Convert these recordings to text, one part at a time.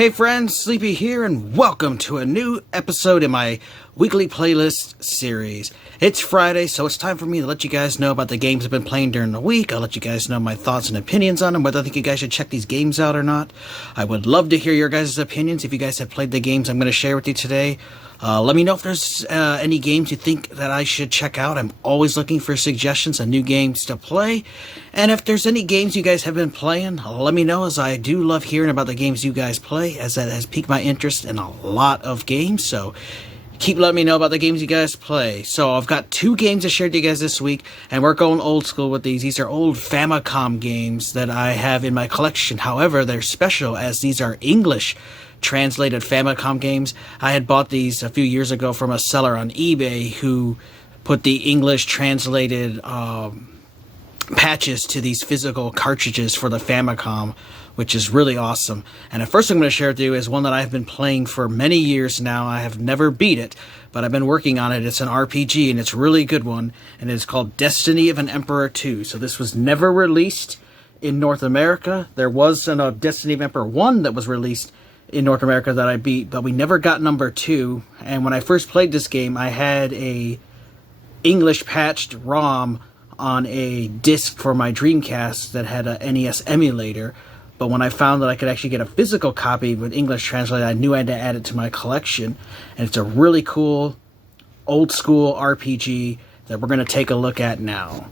Hey friends, Sleepy here, and welcome to a new episode in my weekly playlist series. It's Friday, so it's time for me to let you guys know about the games I've been playing during the week. I'll let you guys know my thoughts and opinions on them, whether I think you guys should check these games out or not. I would love to hear your guys' opinions if you guys have played the games I'm going to share with you today. Let me know if there's any games you think that I should check out. I'm always looking for suggestions on new games to play. And if there's any games you guys have been playing, let me know, as I do love hearing about the games you guys play, as that has piqued my interest in a lot of games. So keep letting me know about the games you guys play. So I've got two games to share with you guys this week, and we're going old school with these. These are old Famicom games that I have in my collection. However, they're special as these are English translated Famicom games. I had bought these a few years ago from a seller on eBay who put the English translated patches to these physical cartridges for the Famicom, which is really awesome. And the first thing I'm going to share with you is one that I've been playing for many years now. I have never beat it, but I've been working on it. It's an RPG, and it's a really good one, and it's called Destiny of an Emperor 2. So this was never released in North America. There was a Destiny of Emperor 1 that was released in North America that I beat, but we never got number 2. And when I first played this game, I had a English patched ROM on a disc for my Dreamcast that had a NES emulator. But when I found that I could actually get a physical copy with English translated, I knew I had to add it to my collection. And it's a really cool old school RPG that we're going to take a look at now.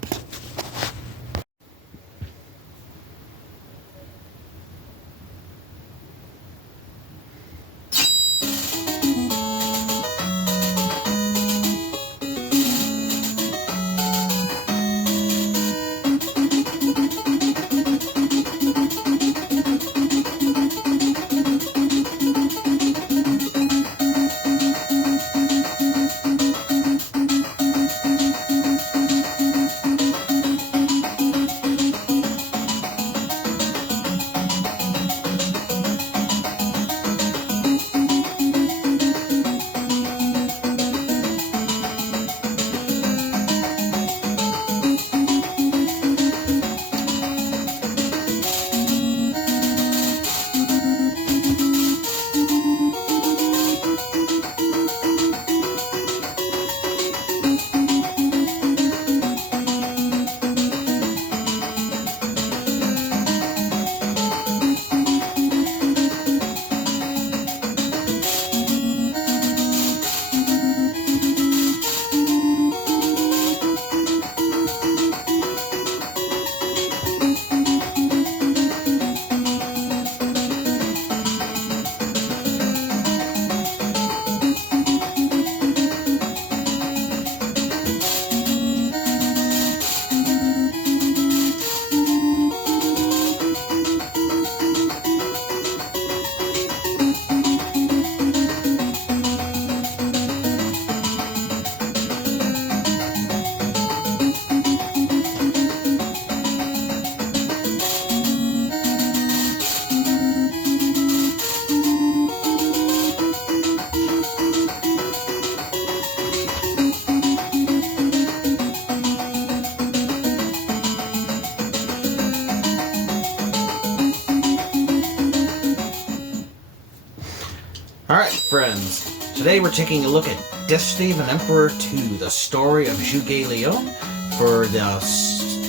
Alright friends, today we're taking a look at Destiny of an Emperor 2, the story of Zhuge Liang for the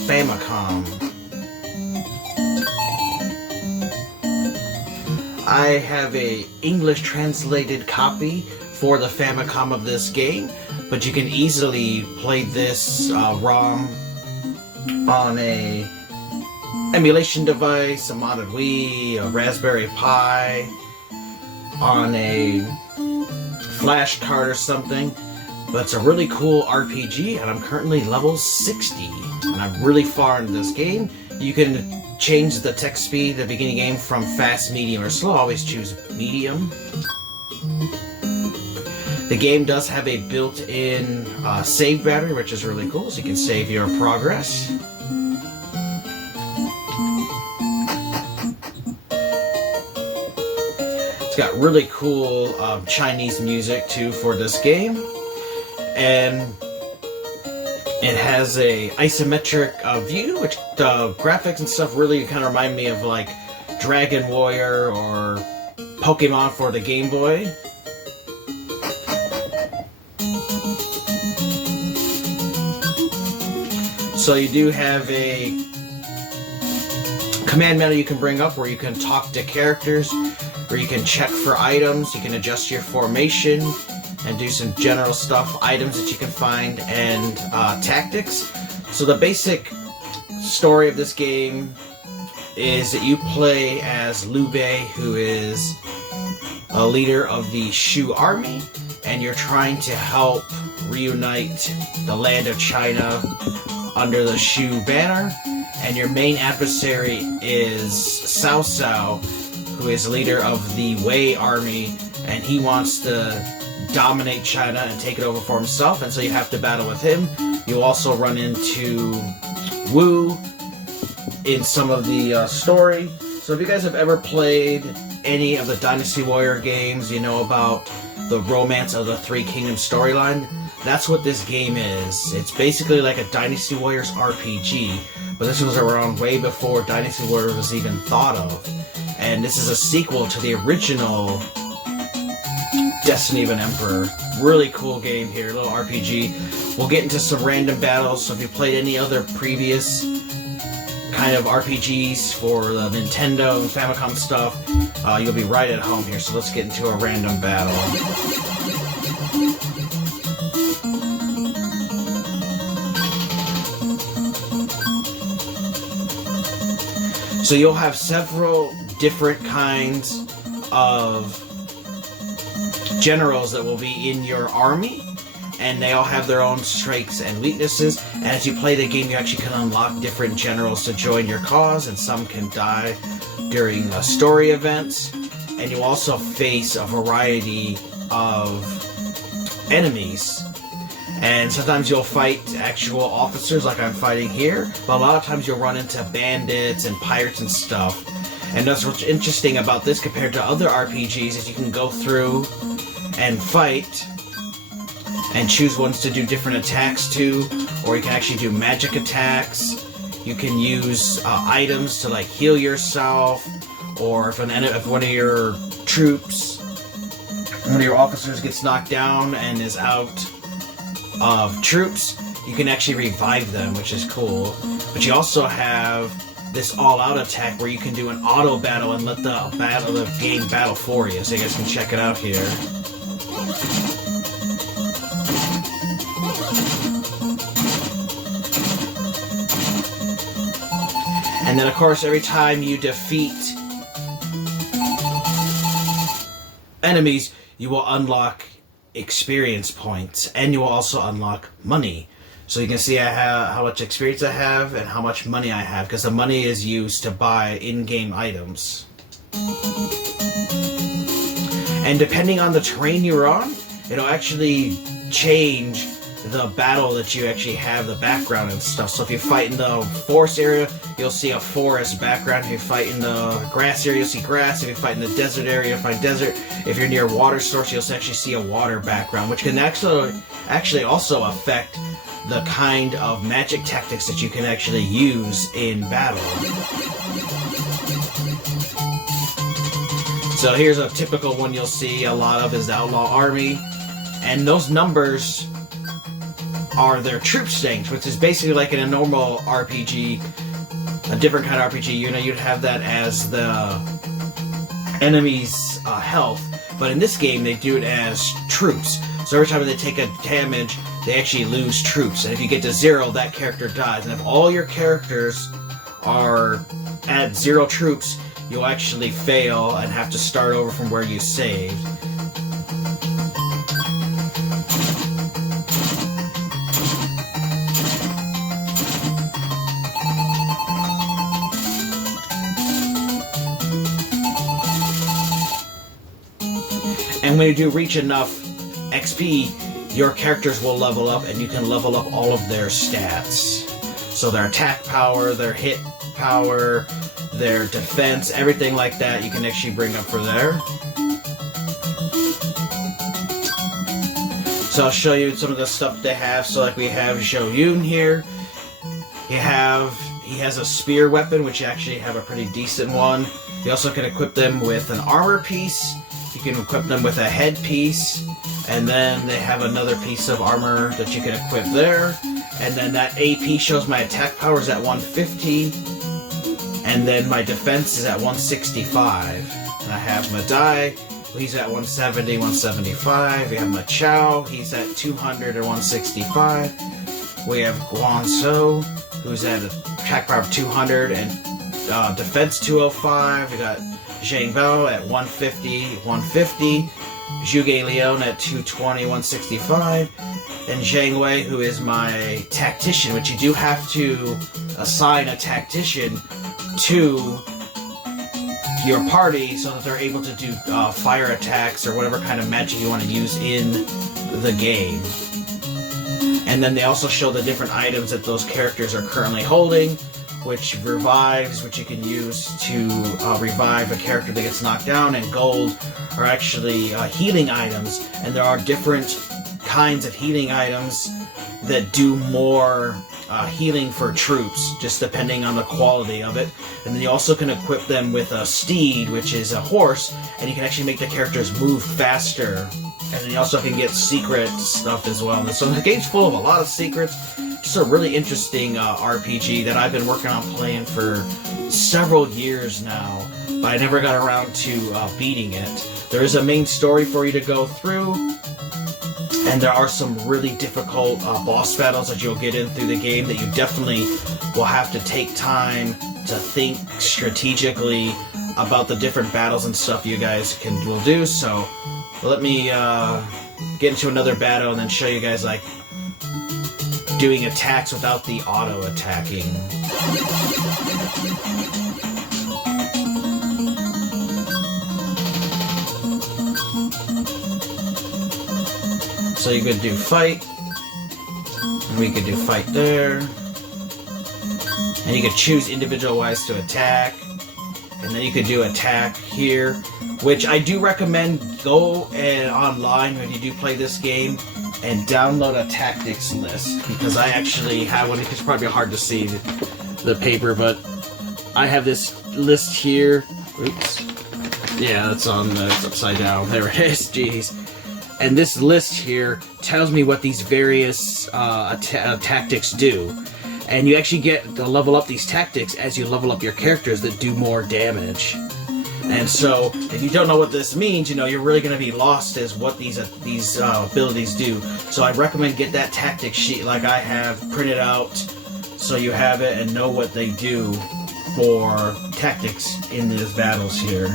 Famicom. I have a English translated copy for the Famicom of this game, but you can easily play this ROM on a emulation device, a modded Wii, a Raspberry Pi, on a flash card or something. But it's a really cool RPG, and I'm currently level 60, and I'm really far into this game. You can change the text speed at the beginning game from fast, medium, or slow. Always choose medium. The game does have a built-in save battery, which is really cool, so you can save your progress. got really cool Chinese music too for this game, and it has a isometric view, which the graphics and stuff really kind of remind me of like Dragon Warrior or Pokemon for the Game Boy. So you do have a command menu you can bring up where you can talk to characters, where you can check for items, you can adjust your formation, and do some general stuff, items that you can find, and tactics. So the basic story of this game is that you play as Liu Bei, who is a leader of the Shu army, and you're trying to help reunite the land of China under the Shu banner. And your main adversary is Cao Cao, who is leader of the Wei army, and he wants to dominate China and take it over for himself, and so you have to battle with him. You also run into Wu in some of the story. So if you guys have ever played any of the Dynasty Warrior games, you know about the Romance of the Three Kingdoms storyline. That's what this game is. It's basically like a Dynasty Warriors RPG, but this was around way before Dynasty Warriors was even thought of. And this is a sequel to the original Destiny of an Emperor. Really cool game here, a little RPG. We'll get into some random battles, so if you played any other previous kind of RPGs for the Nintendo and Famicom stuff, you'll be right at home here. So let's get into a random battle. So you'll have several different kinds of generals that will be in your army, and they all have their own strengths and weaknesses, and as you play the game you actually can unlock different generals to join your cause, and some can die during story events, and you also face a variety of enemies. And sometimes you'll fight actual officers like I'm fighting here, but a lot of times you'll run into bandits and pirates and stuff. And that's what's interesting about this compared to other RPGs is you can go through and fight and choose ones to do different attacks to, or you can actually do magic attacks. You can use items to like heal yourself, or if one of your troops, one of your officers gets knocked down and is out of troops, you can actually revive them, which is cool. But you also have this all-out attack where you can do an auto battle and let the game battle for you. So you guys can check it out here. And then of course every time you defeat enemies, you will unlock experience points, and you will also unlock money. So you can see how much experience I have and how much money I have, because the money is used to buy in-game items. And depending on the terrain you're on, it'll actually change the battle that you actually have, the background and stuff. So if you fight in the forest area, you'll see a forest background. If you fight in the grass area, you'll see grass. If you fight in the desert area, you'll find desert. If you're near a water source, you'll actually see a water background, which can actually also affect the kind of magic tactics that you can actually use in battle. So here's a typical one you'll see a lot of is the Outlaw Army, and those numbers are their troop strengths, which is basically like in a normal RPG, a different kind of RPG, you know, you'd have that as the enemy's health, but in this game they do it as troops. So every time they take a damage, they actually lose troops, and if you get to 0, that character dies. And if all your characters are at 0 troops, you'll actually fail and have to start over from where you saved. And when you do reach enough XP, your characters will level up, and you can level up all of their stats. So their attack power, their hit power, their defense, everything like that you can actually bring up for there. So I'll show you some of the stuff they have. So like we have Zhou Yun here. He has a spear weapon, which you actually have a pretty decent one. You also can equip them with an armor piece. You can equip them with a headpiece. And then they have another piece of armor that you can equip there. And then that AP shows my attack power is at 150. And then my defense is at 165. And I have Madai, he's at 170, 175. We have Machao, he's at 200 or 165. We have Guanzhou, who's at attack power of 200 and defense 205. We got Zhang Bao at 150, 150. Zhuge Liang at 220, 165. And Zhang Wei, who is my tactician, which you do have to assign a tactician to your party so that they're able to do fire attacks or whatever kind of magic you want to use in the game. And then they also show the different items that those characters are currently holding, which revives, which you can use to revive a character that gets knocked down, and gold are actually healing items, and there are different kinds of healing items that do more healing for troops, just depending on the quality of it. And then you also can equip them with a steed, which is a horse, and you can actually make the characters move faster. And then you also can get secret stuff as well. And so the game's full of a lot of secrets. Just a really interesting RPG that I've been working on playing for several years now, but I never got around to beating it. There is a main story for you to go through, and there are some really difficult boss battles that you'll get in through the game that you definitely will have to take time to think strategically about the different battles and stuff you guys will do. So let me get into another battle and then show you guys like doing attacks without the auto attacking. So you could do fight, and we could do fight there, and you could choose individual wise to attack, and then you could do attack here, which I do recommend go online when you do play this game and download a tactics list, because I actually have one. It's probably hard to see the paper, but I have this list here. Oops. Yeah, that's on. It's upside down. There it is. Jeez. And this list here tells me what these various tactics do. And you actually get to level up these tactics as you level up your characters that do more damage. And so, if you don't know what this means, you know, you're really going to be lost as what these abilities do. So I recommend get that tactic sheet like I have printed out, so you have it and know what they do for tactics in these battles here.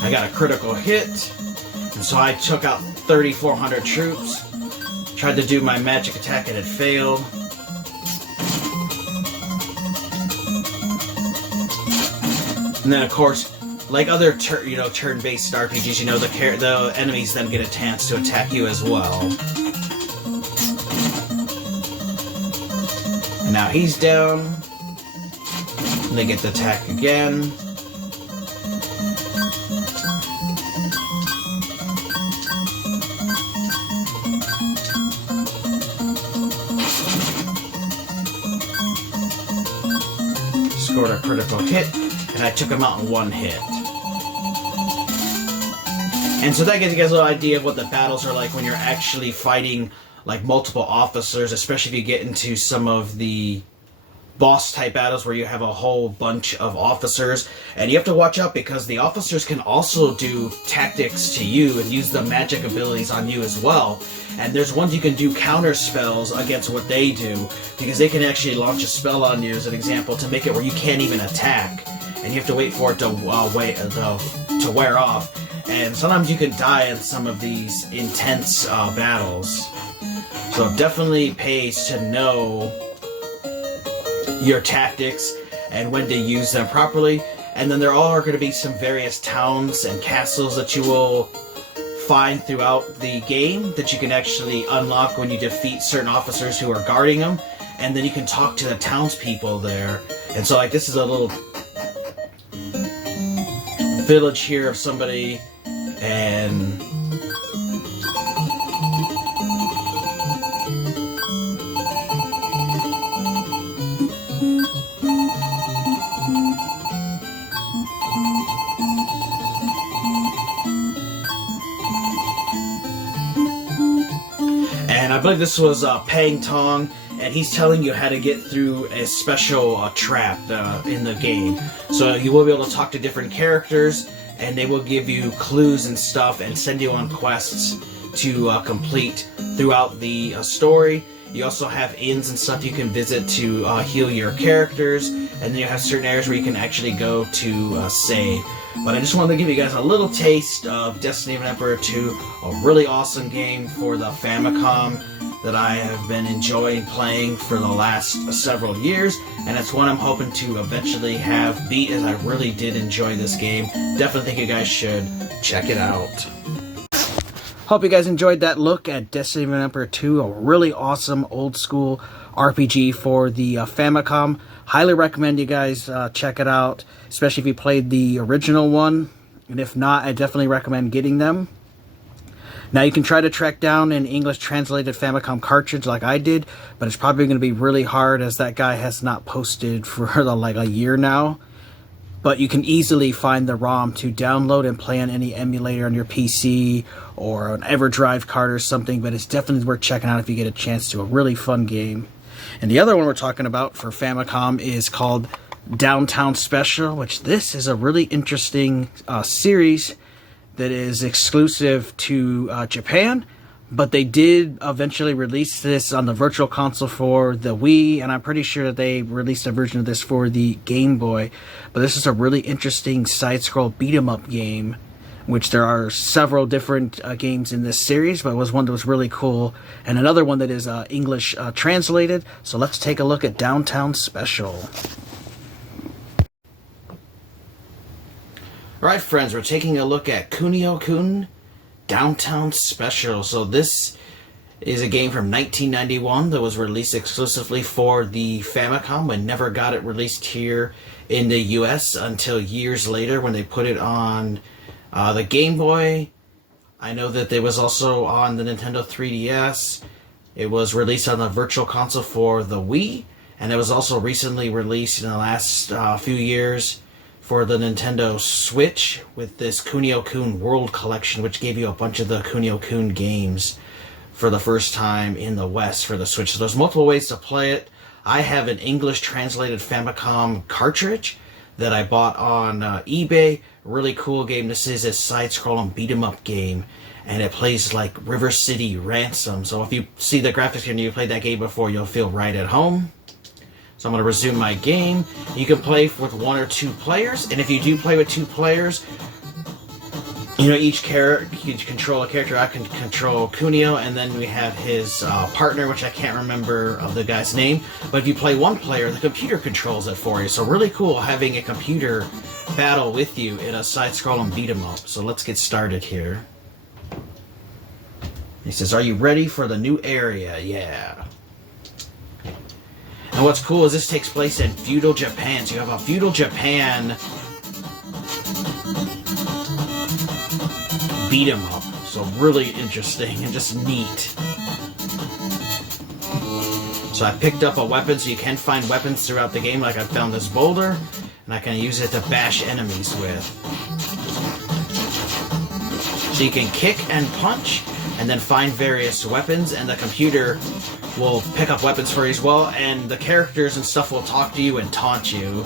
I got a critical hit, and so I took out 3,400 troops. Tried to do my magic attack and it failed. And then, of course, like other turn-based RPGs, you know, the enemies then get a chance to attack you as well. And now he's down. And they get to attack again. Scored a critical hit, and I took him out in one hit. And so that gives you guys a little idea of what the battles are like when you're actually fighting like multiple officers, especially if you get into some of the boss type battles where you have a whole bunch of officers. And you have to watch out, because the officers can also do tactics to you and use the magic abilities on you as well. And there's ones you can do counter spells against what they do, because they can actually launch a spell on you, as an example, to make it where you can't even attack, and you have to wait for it to wear off. And sometimes you can die in some of these intense battles. So it definitely pays to know your tactics and when to use them properly. And then there are going to be some various towns and castles that you will find throughout the game that you can actually unlock when you defeat certain officers who are guarding them, and then you can talk to the townspeople there. And so, like, this is a little village here of somebody, and believe this was Pang Tong, and he's telling you how to get through a special trap in the game. So you will be able to talk to different characters, and they will give you clues and stuff and send you on quests to complete throughout the story. You also have inns and stuff you can visit to heal your characters, and then you have certain areas where you can actually go to save. But I just wanted to give you guys a little taste of Destiny of an Emperor 2, a really awesome game for the Famicom that I have been enjoying playing for the last several years, and it's one I'm hoping to eventually have beat, as I really did enjoy this game. Definitely think you guys should check it out. Hope you guys enjoyed that look at Destiny of an Emperor 2, a really awesome old school RPG for the Famicom. Highly recommend you guys check it out, especially if you played the original one, and if not, I definitely recommend getting them. Now you can try to track down an English translated Famicom cartridge like I did, but it's probably going to be really hard as that guy has not posted for like a year now. But you can easily find the ROM to download and play on any emulator on your PC or an EverDrive card or something, but it's definitely worth checking out if you get a chance to. A really fun game. And the other one we're talking about for Famicom is called Downtown Special, which this is a really interesting series that is exclusive to Japan, but they did eventually release this on the Virtual Console for the Wii, and I'm pretty sure that they released a version of this for the Game Boy. But this is a really interesting side-scroll beat-em-up game, which there are several different games in this series, but it was one that was really cool, and another one that is English translated. So let's take a look at Downtown Special. Alright friends, we're taking a look at Kunio-kun Downtown Special. So this is a game from 1991 that was released exclusively for the Famicom and never got it released here in the US until years later when they put it on the Game Boy. I know that it was also on the Nintendo 3DS. It was released on the Virtual Console for the Wii, and it was also recently released in the last few years for the Nintendo Switch with this Kunio-kun World Collection, which gave you a bunch of the Kunio-kun games for the first time in the West for the Switch. So there's multiple ways to play it. I have an English translated Famicom cartridge that I bought on eBay. Really cool game. This is a side-scrolling beat-em-up game, and it plays like River City Ransom. So if you see the graphics and you played that game before, you'll feel right at home. So I'm going to resume my game. You can play with 1 or 2 players, and if you do play with 2 players, you know, each character, you can control a character. I can control Kunio, and then we have his partner, which I can't remember of the guy's name. But if you play 1 player, the computer controls it for you. So really cool having a computer battle with you in a side-scrolling beat-em-up. So let's get started here. He says, "Are you ready for the new area?" Yeah. And what's cool is this takes place in feudal Japan. So you have a feudal Japan beat 'em up. So really interesting and just neat. So I picked up a weapon, so you can find weapons throughout the game. Like I found this boulder, and I can use it to bash enemies with. So you can kick and punch, and then find various weapons, and the computer will pick up weapons for you as well, and the characters and stuff will talk to you and taunt you.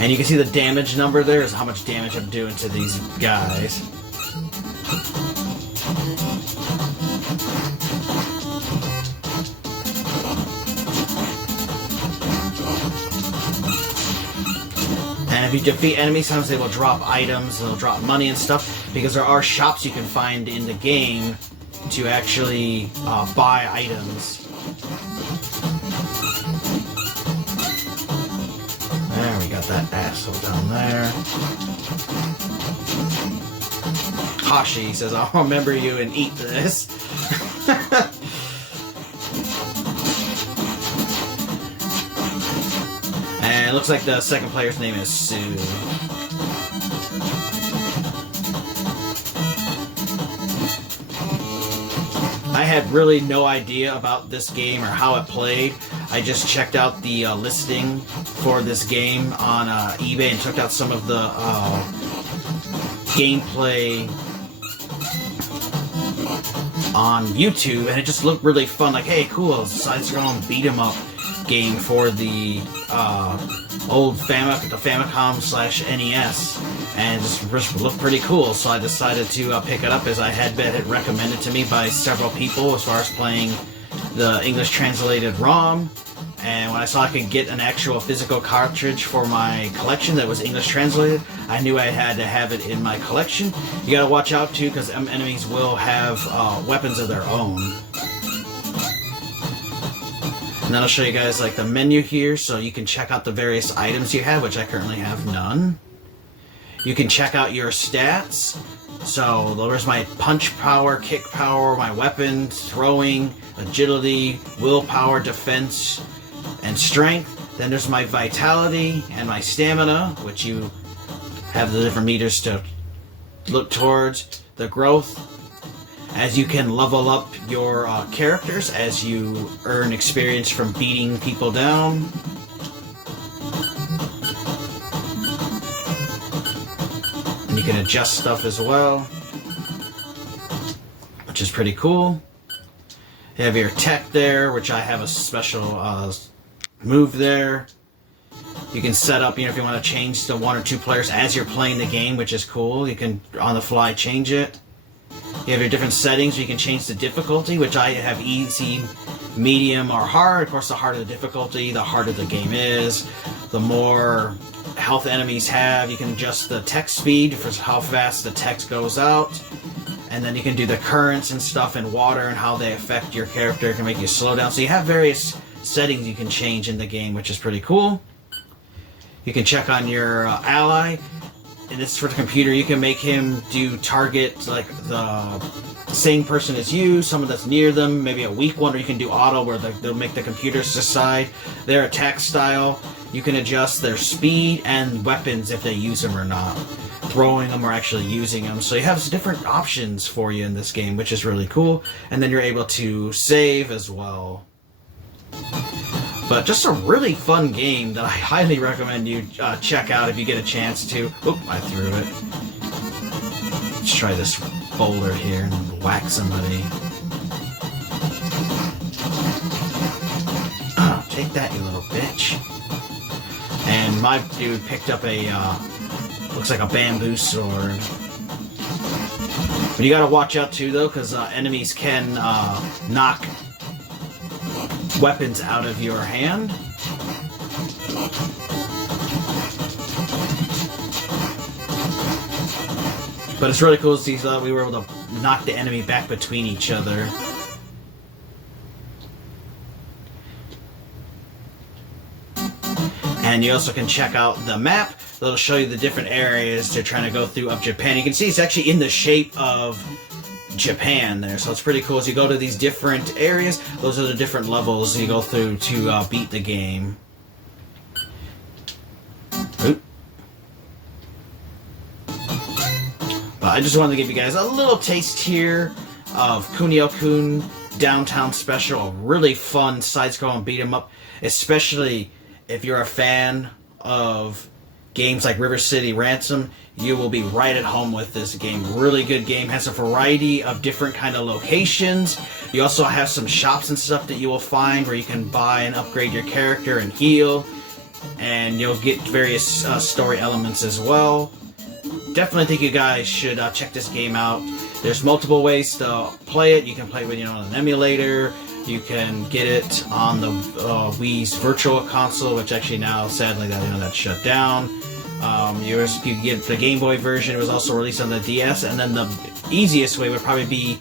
And you can see the damage number there is how much damage I'm doing to these guys. And if you defeat enemies, sometimes they will drop items, they'll drop money and stuff, because there are shops you can find in the game to actually buy items. There, we got that asshole down there. Hashi says, "I'll remember you and eat this." And it looks like the second player's name is Sue. had really no idea about this game or how it played. I just checked out the listing for this game on eBay and checked out some of the gameplay on YouTube, and it just looked really fun. Like, hey, cool, side-scrolling beat-em-up game for the old Famicom/NES, and just looked pretty cool. So I decided to pick it up, as I had been recommended to me by several people as far as playing the English translated ROM. And when I saw I could get an actual physical cartridge for my collection that was English translated, I knew I had to have it in my collection. You gotta watch out too, because enemies will have weapons of their own. And then I'll show you guys like the menu here, so you can check out the various items you have, which I currently have none. You can check out your stats. So there's my punch power, kick power, my weapons, throwing, agility, willpower, defense, and strength. Then there's my vitality and my stamina, which you have the different meters to look towards. The growth, as you can level up your characters as you earn experience from beating people down. And you can adjust stuff as well, which is pretty cool. You have your tech there, which I have a special move there. You can set up, if you want to change to 1 or 2 players as you're playing the game, which is cool. You can, on the fly, change it. You have your different settings. You can change the difficulty, which I have easy, medium, or hard. Of course, the harder the difficulty, the harder the game is. The more health enemies have, you can adjust the text speed for how fast the text goes out. And then you can do the currents and stuff in water and how they affect your character. It can make you slow down. So you have various settings you can change in the game, which is pretty cool. You can check on your ally. And this is for the computer. You can make him do target like the same person as you, someone that's near them, maybe a weak one, or you can do auto where they'll make the computers decide their attack style. You can adjust their speed and weapons if they use them or not, throwing them or actually using them. So you have different options for you in this game, which is really cool. And then you're able to save as well. But just a really fun game that I highly recommend you check out if you get a chance to. Oop, I threw it. Let's try this boulder here and whack somebody. Oh, take that, you little bitch. And my dude picked up a, looks like a bamboo sword. But you gotta watch out too, though, because enemies can knock weapons out of your hand. But it's really cool to see that we were able to knock the enemy back between each other. And you also can check out the map. That'll show you the different areas they're trying to go through of Japan. You can see it's actually in the shape of Japan there, so it's pretty cool. As you go to these different areas, those are the different levels you go through to beat the game. Oop. But I just wanted to give you guys a little taste here of Kunio-kun Downtown Special, a really fun side-scrolling beat-em-up, especially if you're a fan of games like River City Ransom. You will be right at home with this game. Really good game. Has a variety of different kind of locations. You also have some shops and stuff that you will find where you can buy and upgrade your character and heal. And you'll get various story elements as well. Definitely think you guys should check this game out. There's multiple ways to play it. You can play it with on an emulator. You can get it on the Wii's Virtual Console, which actually now, sadly, that's shut down. You get the Game Boy version. It was also released on the DS, and then the easiest way would probably be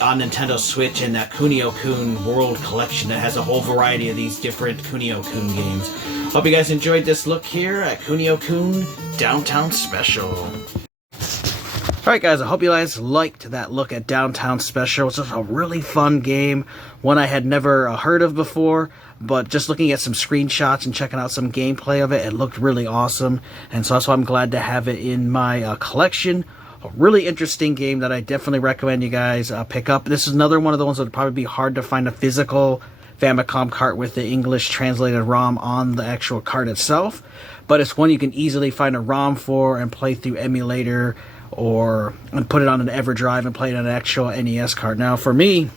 on Nintendo Switch in that Kunio-kun World Collection that has a whole variety of these different Kunio-kun games. Hope you guys enjoyed this look here at Kunio-kun Downtown Special. Alright guys, I hope you guys liked that look at Downtown Special. It's just a really fun game, one I had never heard of before, but just looking at some screenshots and checking out some gameplay of it, it looked really awesome, and so that's why I'm glad to have it in my collection. A really interesting game that I definitely recommend you guys pick up. This is another one of the ones that would probably be hard to find a physical Famicom cart with the English translated ROM on the actual cart itself, but it's one you can easily find a ROM for and play through emulator and put it on an EverDrive and play it on an actual NES cart. Now for me,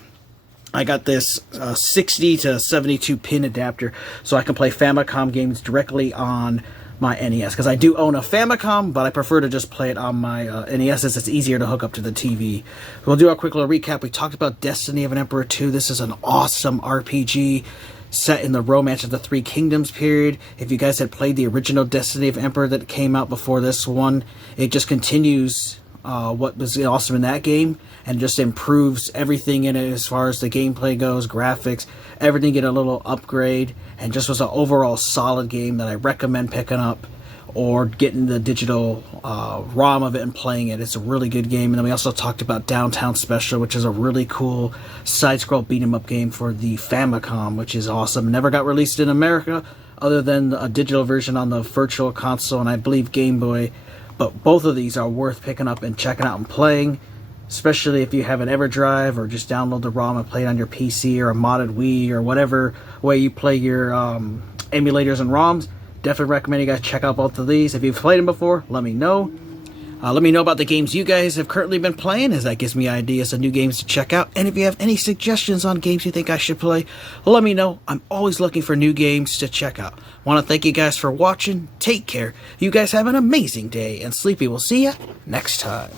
I got this 60 to 72 pin adapter so I can play Famicom games directly on my NES, because I do own a Famicom, but I prefer to just play it on my NES as it's easier to hook up to the TV. We'll do a quick little recap. We talked about Destiny of an Emperor 2. This is an awesome RPG set in the Romance of the Three Kingdoms period. If you guys had played the original Destiny of Emperor that came out before this one, it just continues what was awesome in that game and just improves everything in it as far as the gameplay goes, graphics, everything get a little upgrade, and just was an overall solid game that I recommend picking up or getting the digital ROM of it and playing it. It's a really good game. And then we also talked about Downtown Special, which is a really cool side-scroll beat-em-up game for the Famicom, which is awesome. Never got released in America other than a digital version on the Virtual Console and I believe Game Boy. But both of these are worth picking up and checking out and playing, especially if you have an EverDrive or just download the ROM and play it on your PC or a modded Wii or whatever way you play your emulators and ROMs. Definitely recommend you guys check out both of these. If you've played them before, let me know. Let me know about the games you guys have currently been playing, as that gives me ideas of new games to check out. And if you have any suggestions on games you think I should play, let me know. I'm always looking for new games to check out. Want to thank you guys for watching. Take care. You guys have an amazing day, and Sleepy will see you next time.